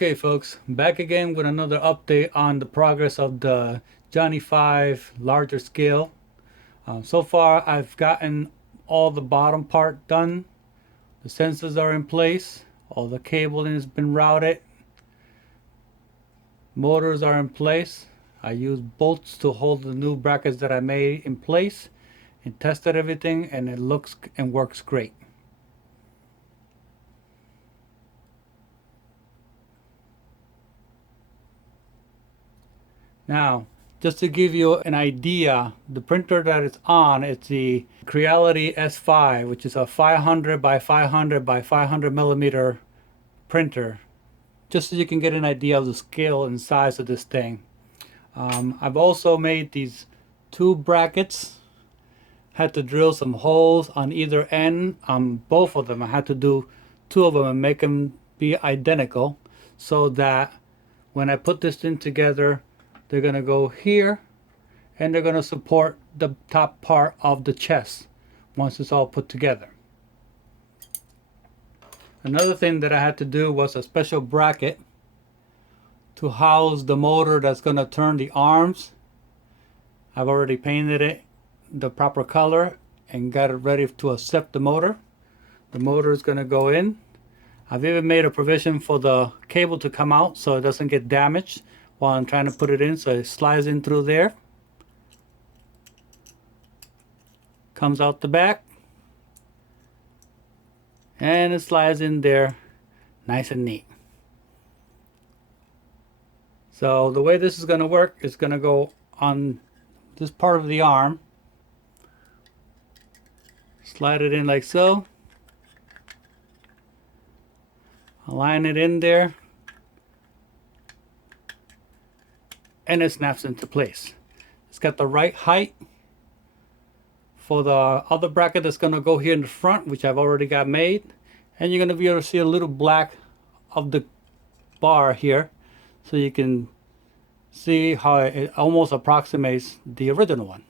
Okay folks, back again with another update on the progress of the Johnny 5 larger scale. So far I've gotten all the bottom part done. The sensors are in place, all the cabling has been routed, motors are in place. I used bolts to hold the new brackets that I made in place and tested everything, and it looks and works great. Now, just to give you an idea, the printer that it's on, it's the Creality S5, which is a 500 by 500 by 500 millimeter printer. Just so you can get an idea of the scale and size of this thing. I've also made these two brackets. Had to drill some holes on either end. Both of them, I had to do two of them and make them be identical, so that when I put this thing together, they're going to go here and they're going to support the top part of the chest once it's all put together. Another thing that I had to do was a special bracket to house the motor that's going to turn the arms. I've already painted it the proper color and got it ready to accept the motor. The motor is going to go in. I've even made a provision for the cable to come out so it doesn't get damaged while I'm trying to put it in, so it slides in through there, comes out the back, and it slides in there nice and neat. So the way this is going to work is going to go on this part of the arm, slide it in like so, align it in there, and it snaps into place. It's got the right height for the other bracket that's going to go here in the front, which I've already got made. And you're going to be able to see a little black of the bar here, so you can see how it almost approximates the original one.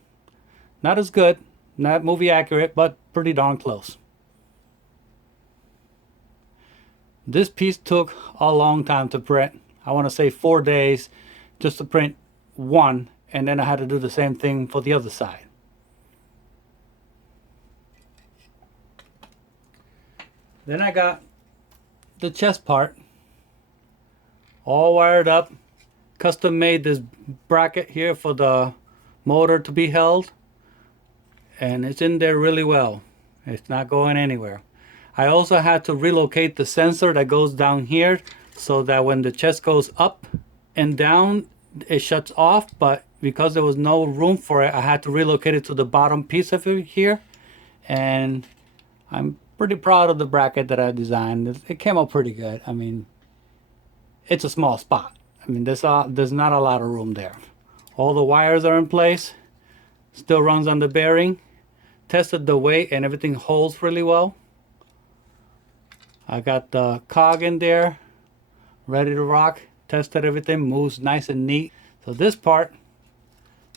Not as good, not movie accurate, but pretty darn close. This piece took a long time to print. I want to say 4 days just to print one, and then I had to do the same thing for the other side. Then I got the chest part all wired up, custom made this bracket here for the motor to be held, and it's in there really well. It's not going anywhere. I also had to relocate the sensor that goes down here so that when the chest goes up and down, it shuts off, but because there was no room for it, I had to relocate it to the bottom piece of it here. And I'm pretty proud of the bracket that I designed. It came out pretty good. I mean, it's a small spot. I mean, there's not a lot of room there. All the wires are in place, still runs on the bearing. Tested the weight and everything holds really well. I got the cog in there, ready to rock. Tested everything, moves nice and neat. So this part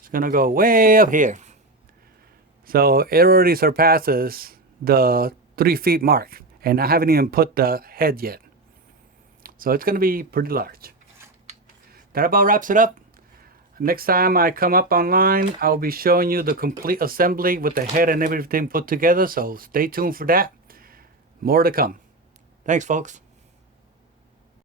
is gonna go way up here. So it already surpasses the 3 feet mark, and I haven't even put the head yet. So it's gonna be pretty large. That about wraps it up. Next time I come up online, I'll be showing you the complete assembly with the head and everything put together. So stay tuned for that. More to come. Thanks, folks.